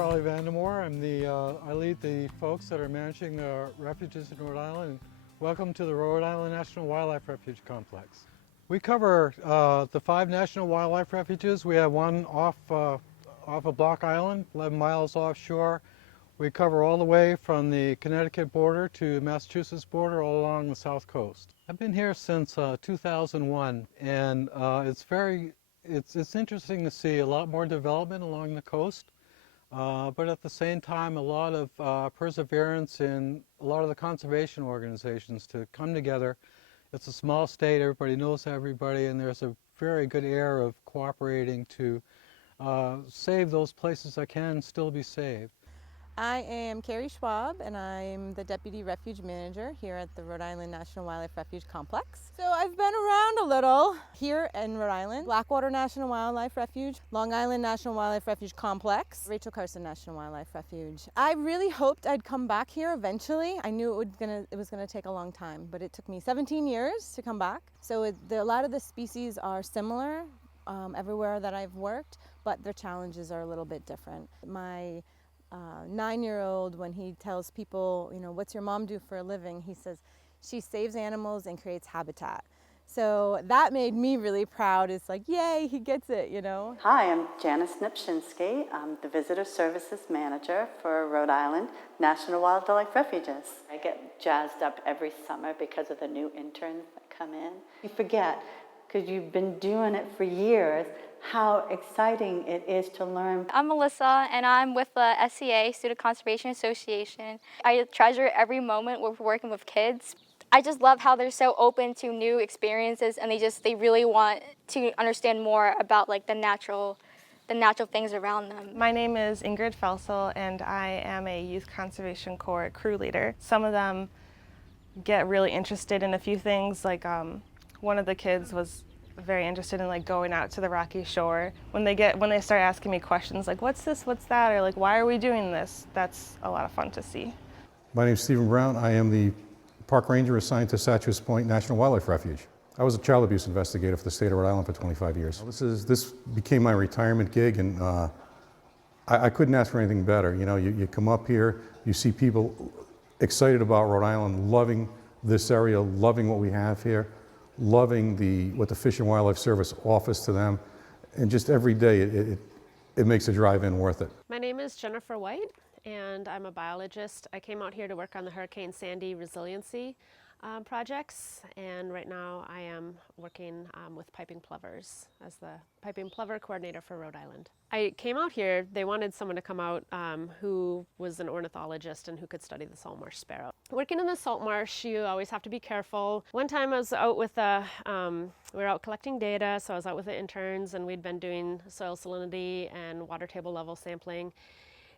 Charlie Vandemore. I lead the folks that are managing the refuges in Rhode Island. Welcome to the Rhode Island National Wildlife Refuge Complex. We cover the 5 national wildlife refuges. We have one off of Block Island, 11 miles offshore. We cover all the way from the Connecticut border to Massachusetts border, all along the south coast. I've been here since 2001, and it's interesting to see a lot more development along the coast, but at the same time a lot of perseverance in a lot of the conservation organizations to come together. It's a small state, everybody knows everybody, and there's a very good air of cooperating to save those places that can still be saved. I am Carrie Schwab, and I'm the Deputy Refuge Manager here at the Rhode Island National Wildlife Refuge Complex. So I've been around a little here in Rhode Island. Blackwater National Wildlife Refuge, Long Island National Wildlife Refuge Complex, Rachel Carson National Wildlife Refuge. I really hoped I'd come back here eventually. I knew it was gonna take a long time, but it took me 17 years to come back. So a lot of the species are similar everywhere that I've worked, but their challenges are a little bit different. My 9-year-old, when he tells people, you know, what's your mom do for a living? He says, she saves animals and creates habitat. So that made me really proud. It's like, yay, he gets it, you know. Hi, I'm Janice Nipshinsky. I'm the Visitor Services Manager for Rhode Island National Wildlife Refuges. I get jazzed up every summer because of the new interns that come in. You forget, because you've been doing it for years, how exciting it is to learn. I'm Melissa, and I'm with the SCA, Student Conservation Association. I treasure every moment with working with kids. I just love how they're so open to new experiences, and they really want to understand more about like the natural things around them. My name is Ingrid Felsel, and I am a Youth Conservation Corps crew leader. Some of them get really interested in a few things, like one of the kids was very interested in like going out to the rocky shore. When they start asking me questions like, what's this, what's that, or like, why are we doing this? That's a lot of fun to see. My name is Stephen Brown. I am the park ranger assigned to Satchus Point National Wildlife Refuge. I was a child abuse investigator for the state of Rhode Island for 25 years. This became my retirement gig, and I couldn't ask for anything better. You know, you come up here, you see people excited about Rhode Island, loving this area, loving what we have here, loving what the Fish and Wildlife Service offers to them, and just every day it makes a drive-in worth it. My name is Jennifer White, and I'm a biologist. I came out here to work on the Hurricane Sandy resiliency projects, and right now I am working with piping plovers as the piping plover coordinator for Rhode Island. I came out here, they wanted someone to come out who was an ornithologist and who could study the salt marsh sparrow. Working in the salt marsh, you always have to be careful. One time I was out with we were out collecting data, so I was out with the interns, and we'd been doing soil salinity and water table level sampling.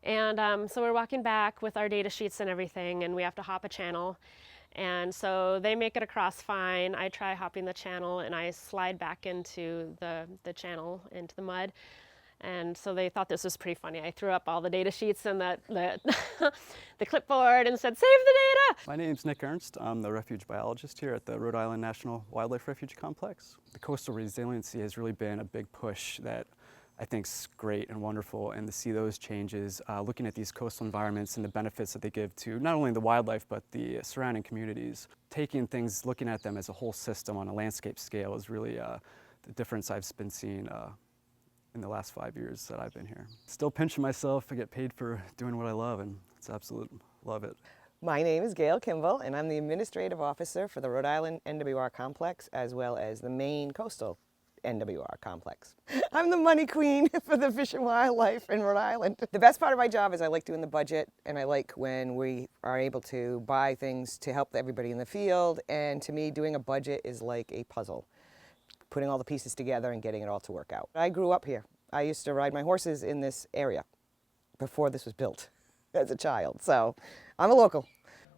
And so we're walking back with our data sheets and everything, and we have to hop a channel. And so they make it across fine. I try hopping the channel, and I slide back into the channel, into the mud. And so they thought this was pretty funny. I threw up all the data sheets and the clipboard and said, save the data! My name's Nick Ernst. I'm the refuge biologist here at the Rhode Island National Wildlife Refuge Complex. The coastal resiliency has really been a big push that I think is great and wonderful, and to see those changes, looking at these coastal environments and the benefits that they give to not only the wildlife but the surrounding communities. Taking things, looking at them as a whole system on a landscape scale is really the difference I've been seeing in the last 5 years that I've been here. Still pinching myself to get paid for doing what I love, and it's absolute love it. My name is Gail Kimball, and I'm the Administrative Officer for the Rhode Island NWR Complex, as well as the Maine Coastal NWR Complex. I'm the money queen for the Fish and Wildlife in Rhode Island. The best part of my job is I like doing the budget, and I like when we are able to buy things to help everybody in the field, and to me doing a budget is like a puzzle. Putting all the pieces together and getting it all to work out. I grew up here. I used to ride my horses in this area before this was built as a child, so I'm a local.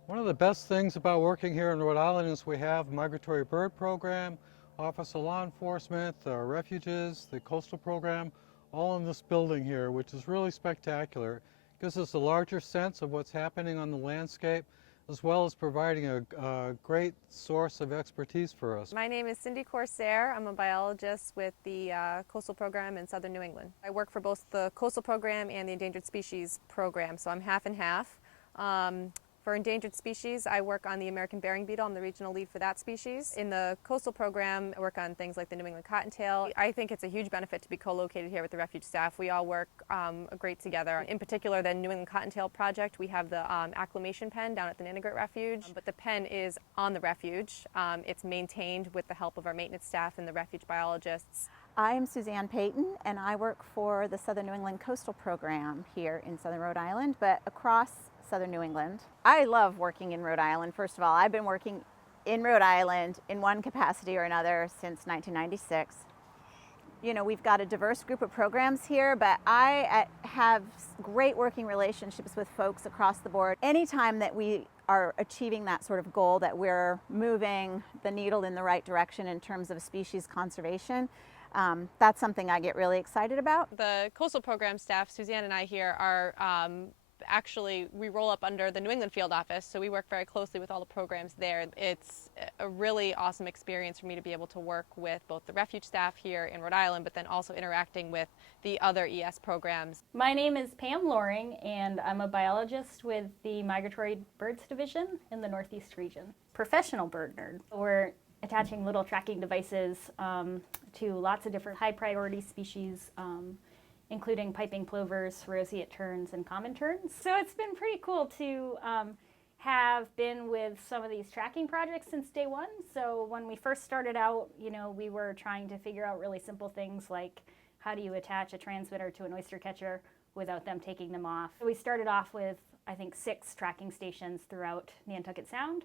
One of the best things about working here in Rhode Island is we have migratory bird program, Office of Law Enforcement, the refuges, the coastal program, all in this building here, which is really spectacular. Gives us a larger sense of what's happening on the landscape, as well as providing a great source of expertise for us. My name is Cindy Corsair. I'm a biologist with the Coastal Program in Southern New England. I work for both the Coastal Program and the Endangered Species Program, so I'm half and half. For endangered species, I work on the American bearing beetle. I'm the regional lead for that species. In the Coastal Program, I work on things like the New England cottontail. I think it's a huge benefit to be co-located here with the Refuge staff. We all work great together. In particular, the New England cottontail project, we have the acclimation pen down at the Nanticoke Refuge, but the pen is on the Refuge. It's maintained with the help of our maintenance staff and the Refuge biologists. I'm Suzanne Payton, and I work for the Southern New England Coastal Program here in Southern Rhode Island, but across Southern New England. I love working in Rhode Island. First of all, I've been working in Rhode Island in one capacity or another since 1996. You know, we've got a diverse group of programs here, but I have great working relationships with folks across the board. Anytime that we are achieving that sort of goal, that we're moving the needle in the right direction in terms of species conservation, that's something I get really excited about. The Coastal Program staff, Suzanne and I here, are actually, we roll up under the New England Field Office, so we work very closely with all the programs there. It's a really awesome experience for me to be able to work with both the Refuge staff here in Rhode Island, but then also interacting with the other ES programs. My name is Pam Loring, and I'm a biologist with the Migratory Birds Division in the Northeast region. Professional bird nerd. We're attaching little tracking devices to lots of different high priority species, including piping plovers, roseate terns, and common terns. So it's been pretty cool to have been with some of these tracking projects since day one. So when we first started out, you know, we were trying to figure out really simple things like how do you attach a transmitter to an oyster catcher without them taking them off. We started off with, I think, 6 tracking stations throughout Nantucket Sound,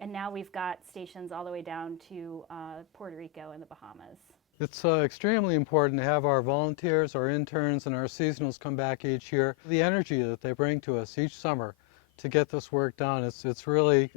and now we've got stations all the way down to Puerto Rico and the Bahamas. It's extremely important to have our volunteers, our interns, and our seasonals come back each year. The energy that they bring to us each summer to get this work done, it's really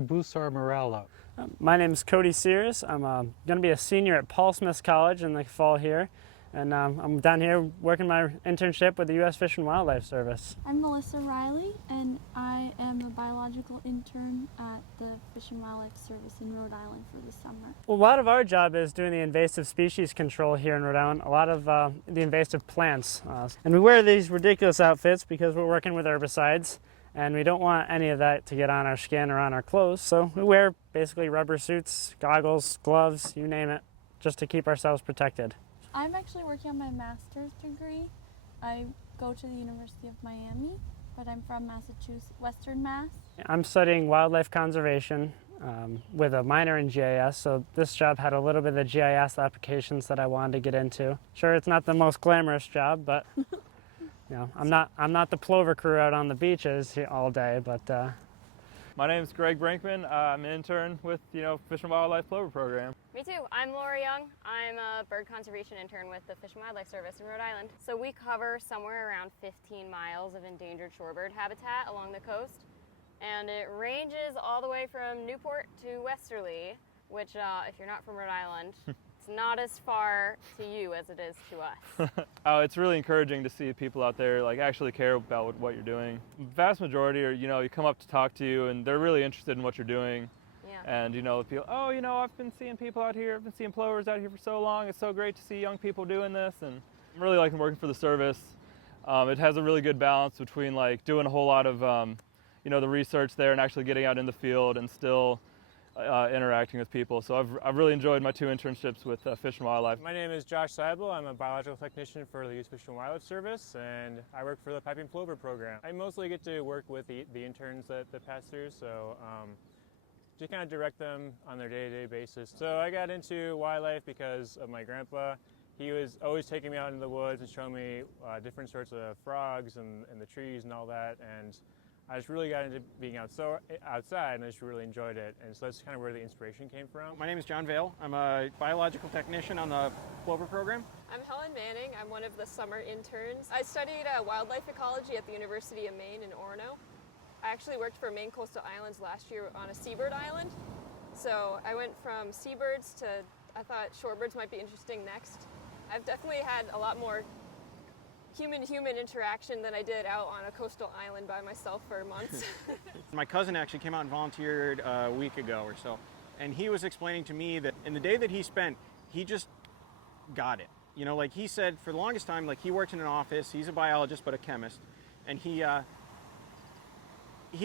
boosts our morale up. My name is Cody Sears. I'm going to be a senior at Paul Smith College in the fall here. And I'm down here working my internship with the U.S. Fish and Wildlife Service. I'm Melissa Riley, and I am a biological intern at the Fish and Wildlife Service in Rhode Island for the summer. Well, a lot of our job is doing the invasive species control here in Rhode Island, a lot of the invasive plants. And we wear these ridiculous outfits because we're working with herbicides, and we don't want any of that to get on our skin or on our clothes. So we wear basically rubber suits, goggles, gloves, you name it, just to keep ourselves protected. I'm actually working on my master's degree. I go to the University of Miami, but I'm from Massachusetts, Western Mass. I'm studying wildlife conservation with a minor in GIS, so this job had a little bit of the GIS applications that I wanted to get into. Sure, it's not the most glamorous job, but you know, I'm not the plover crew out on the beaches all day, but. My name is Greg Brinkman. I'm an intern with Fish and Wildlife Plover Program. Me too. I'm Laura Young. I'm a bird conservation intern with the Fish and Wildlife Service in Rhode Island. So we cover somewhere around 15 miles of endangered shorebird habitat along the coast. And it ranges all the way from Newport to Westerly, which if you're not from Rhode Island, it's not as far to you as it is to us. It's really encouraging to see people out there actually care about what you're doing. The vast majority are, you come up to talk to you and they're really interested in what you're doing. Yeah. And people, I've been seeing people out here, I've been seeing plovers out here for so long. It's so great to see young people doing this, and I'm really liking working for the service. It has a really good balance between doing a whole lot of the research there and actually getting out in the field and still interacting with people. So I've really enjoyed my 2 internships with Fish and Wildlife. My name is Josh Seibel. I'm a biological technician for the U.S. Fish and Wildlife Service, and I work for the Piping Plover Program. I mostly get to work with the interns that pass through, so just kind of direct them on their day-to-day basis. So I got into wildlife because of my grandpa. He was always taking me out into the woods and showing me different sorts of frogs and the trees and all that, and I just really got into being outside, and I just really enjoyed it, and so that's kind of where the inspiration came from. My name is John Vale. I'm a biological technician on the Plover Program. I'm Helen Manning. I'm one of the summer interns. I studied wildlife ecology at the University of Maine in Orono. I actually worked for Maine Coastal Islands last year on a seabird island. So I went from seabirds to, I thought shorebirds might be interesting next. I've definitely had a lot more human-to-human interaction than I did out on a coastal island by myself for months. My cousin actually came out and volunteered a week ago or so, and he was explaining to me that in the day that he spent, he just got it. You know, like he said, for the longest time, like he works in an office, he's a biologist but a chemist, and he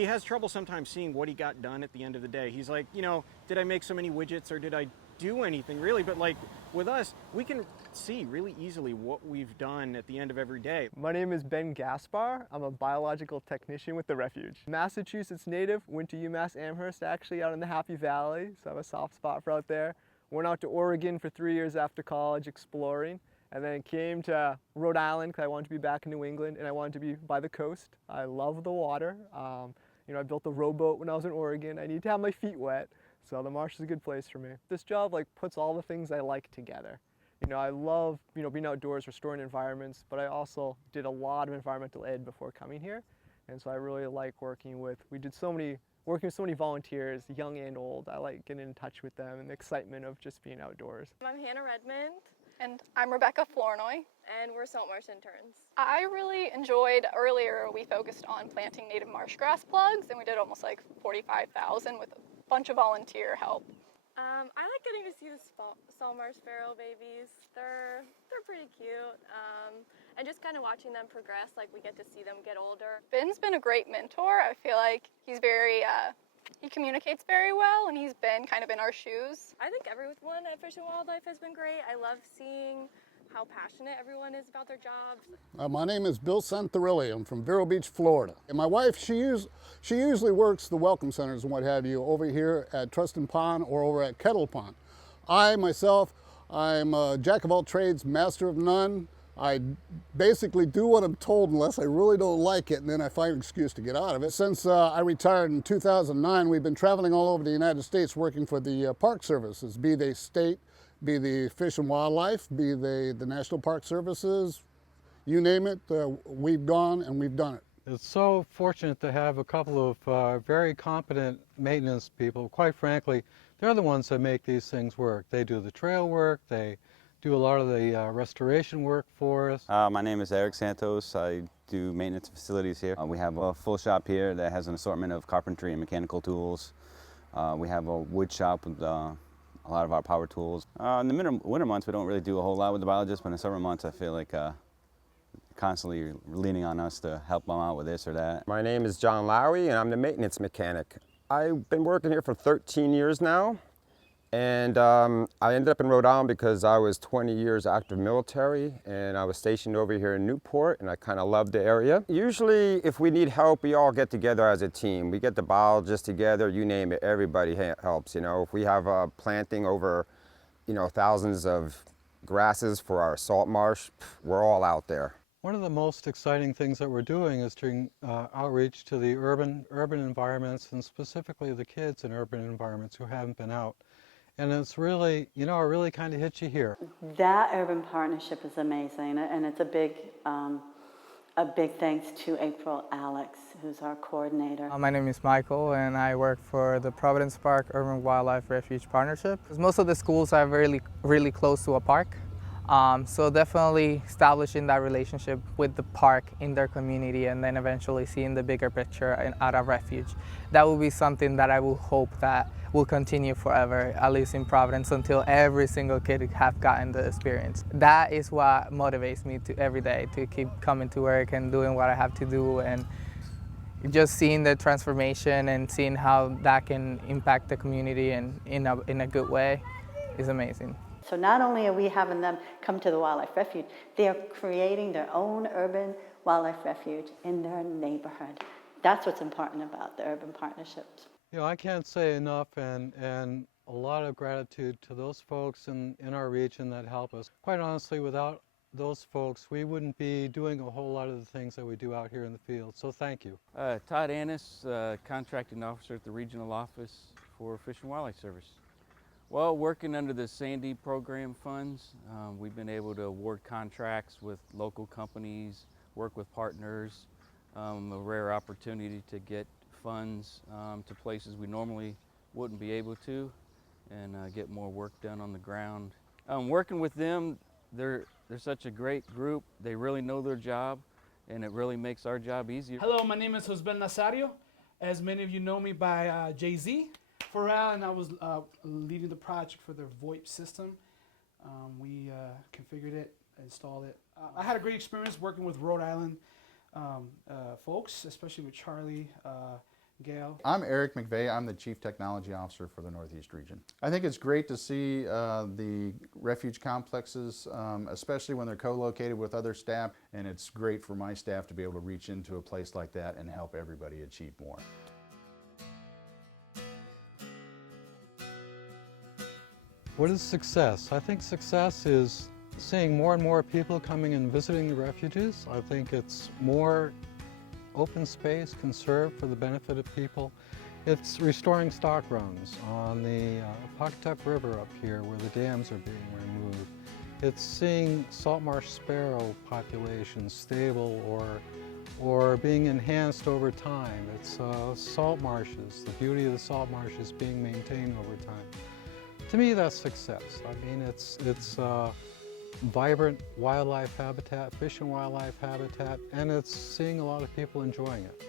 has trouble sometimes seeing what he got done at the end of the day. He's like, you know, did I make so many widgets or did I do anything really? But like with us, we can see really easily what we've done at the end of every day. My name is Ben Gaspar. I'm a biological technician with the Refuge. Massachusetts native, went to UMass Amherst actually out in the Happy Valley, so I have a soft spot for out there. Went out to Oregon for 3 years after college exploring, and then came to Rhode Island because I wanted to be back in New England and I wanted to be by the coast. I love the water. You know, I built a rowboat when I was in Oregon. I need to have my feet wet, so the marsh is a good place for me. This job like puts all the things I like together. You know, I love, you know, being outdoors, restoring environments, but I also did a lot of environmental ed before coming here. And so I really like working with so many volunteers, young and old. I like getting in touch with them and the excitement of just being outdoors. I'm Hannah Redmond. And I'm Rebecca Flournoy. And we're saltmarsh interns. I really enjoyed, earlier we focused on planting native marsh grass plugs, and we did almost like 45,000 with a bunch of volunteer help. I like getting to see the saltmarsh sparrow babies. They're pretty cute. And just kind of watching them progress, like we get to see them get older. Ben's been a great mentor. I feel like he's very, he communicates very well, and he's been kind of in our shoes. I think everyone at Fish and Wildlife has been great. I love seeing how passionate everyone is about their jobs. My name is Bill Santorilli. I'm from Vero Beach, Florida. And my wife, she usually works the welcome centers and what have you over here at Trustin Pond or over at Kettle Pond. I, myself, I'm a jack of all trades, master of none. I basically do what I'm told unless I really don't like it, and then I find an excuse to get out of it. Since I retired in 2009, we've been traveling all over the United States working for the Park Services, be they state, be the Fish and Wildlife, be they the National Park Services, you name it, we've gone and we've done it. It's so fortunate to have a couple of very competent maintenance people. Quite frankly, they're the ones that make these things work. They do the trail work, they do a lot of the restoration work for us. My name is Eric Santos. I do maintenance facilities here. We have a full shop here that has an assortment of carpentry and mechanical tools. We have a wood shop with a lot of our power tools. In the winter months, we don't really do a whole lot with the biologists, but in the summer months, I feel like constantly leaning on us to help them out with this or that. My name is John Lowry, and I'm the maintenance mechanic. I've been working here for 13 years now. And I ended up in Rhode Island because I was 20 years active military and I was stationed over here in Newport and I kind of loved the area. Usually if we need help, we all get together as a team. We get the biologists together, you name it, everybody helps. You know, if we have planting over, you know, thousands of grasses for our salt marsh, we're all out there. One of the most exciting things that we're doing is doing outreach to the urban environments, and specifically the kids in urban environments who haven't been out. And it's really, you know, it really kind of hits you here. That urban partnership is amazing, and it's a big thanks to April Alex, who's our coordinator. My name is Michael, and I work for the Providence Park Urban Wildlife Refuge Partnership. Most of the schools are really close to a park, so definitely establishing that relationship with the park in their community, and then eventually seeing the bigger picture out of Refuge. That will be something that I will hope that will continue forever, at least in Providence, until every single kid have gotten the experience. That is what motivates me to every day to keep coming to work and doing what I have to do, and just seeing the transformation and seeing how that can impact the community and in a good way is amazing. So not only are we having them come to the Wildlife Refuge, they are creating their own urban wildlife refuge in their neighborhood. That's what's important about the urban partnerships. You know, I can't say enough, and a lot of gratitude to those folks in our region that help us. Quite honestly, without those folks, we wouldn't be doing a whole lot of the things that we do out here in the field. So thank you. Todd Annis, contracting officer at the regional office for Fish and Wildlife Service. Well, working under the Sandy program funds, we've been able to award contracts with local companies, work with partners, a rare opportunity to get funds to places we normally wouldn't be able to, and get more work done on the ground. Working with them, they're They're such a great group. They really know their job, and it really makes our job easier. Hello, my name is Josbel Nazario. As many of you know me by Jay-Z. For Rhode Island, I was leading the project for their VoIP system. We configured it, installed it. I had a great experience working with Rhode Island folks, especially with Charlie, Gail. I'm Eric McVeigh. I'm the Chief Technology Officer for the Northeast region. I think it's great to see the refuge complexes, especially when they're co-located with other staff, and it's great for my staff to be able to reach into a place like that and help everybody achieve more. What is success? I think success is seeing more and more people coming and visiting the refuges. I think it's more open space conserved for the benefit of people. It's restoring stock runs on the Pawcatuck River up here where the dams are being removed. It's seeing salt marsh sparrow populations stable or being enhanced over time. It's salt marshes, the beauty of the salt marshes being maintained over time. To me, that's success. I mean, it's vibrant wildlife habitat, fish and wildlife habitat, and it's seeing a lot of people enjoying it.